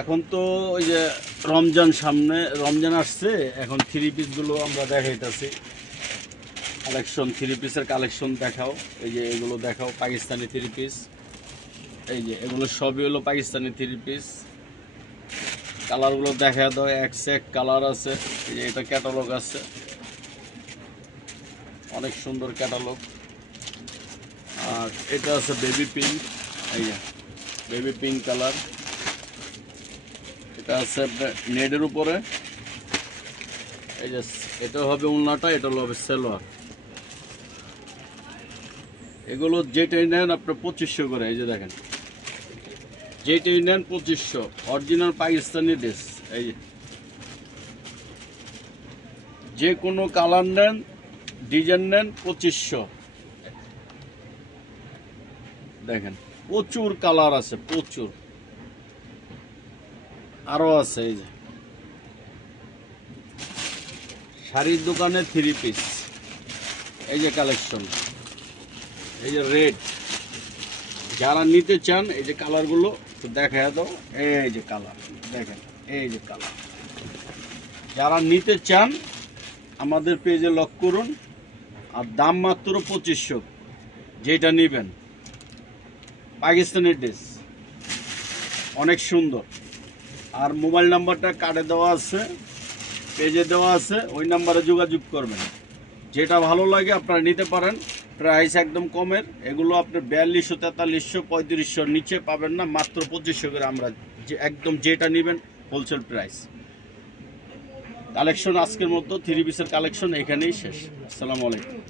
এখন তো ওই যে রমজান সামনে, রমজান আসছে, এখন থ্রি পিসগুলো আমরা দেখাইতেছি। কালেকশন, থ্রি পিসের কালেকশন দেখাও। এই যে এগুলো দেখাও, পাকিস্তানি থ্রি পিস। এই যে এগুলো সবই হলো পাকিস্তানি থ্রি পিস। কালারগুলো দেখা দাও, এক সে এক কালার আছে। এই যে এটা ক্যাটালগ আছে, অনেক সুন্দর ক্যাটালগ। আর এটা আছে বেবি পিঙ্ক, এই যে বেবি পিঙ্ক কালার। এটা আছে আপনার নেটের উপরে। এই যে এটা হবে উন্নাটা, এটা হবে সেলোয়ার। এগুলো যেটাই নেন আপনার 2500 করে। এই যে দেখেন, যেটাই নেন 2500, অরিজিনাল পাকিস্তানি ড্রেস। এই যে কোনো কালার নেন, ডিজাইন নেন 2500। দেখেন প্রচুর কালার আছে, প্রচুর আরো আছে। এই যে শাড়ির দোকানে থ্রি পিস, এই যে কালেকশন। এই যে রেড, যারা নিতে চান এই যে কালারগুলো দেখা দাও। এই যে কালার দেখেন, এই যে কালার। যারা নিতে চান আমাদের পেজে লক করুন। আর দাম মাত্র 2500, যেটা নেবেন। পাকিস্তানি ড্রেস অনেক সুন্দর। আর মোবাইল নাম্বারটা কার্ডে দেওয়া আছে, পেজে দেওয়া আছে, ওই নাম্বারে যোগাযোগ করবেন। যেটা ভালো লাগে আপনারা নিতে পারেন। প্রাইস একদম কমের। এগুলো আপনার 4200, 4300, 3500 নিচে পাবেন না, মাত্র 2500 করে। আমরা যে একদম যেটা নেবেন হোলসেল প্রাইস। কালেকশন আজকের মতো থ্রি পিসের কালেকশন এখানেই শেষ। আসসালামু আলাইকুম।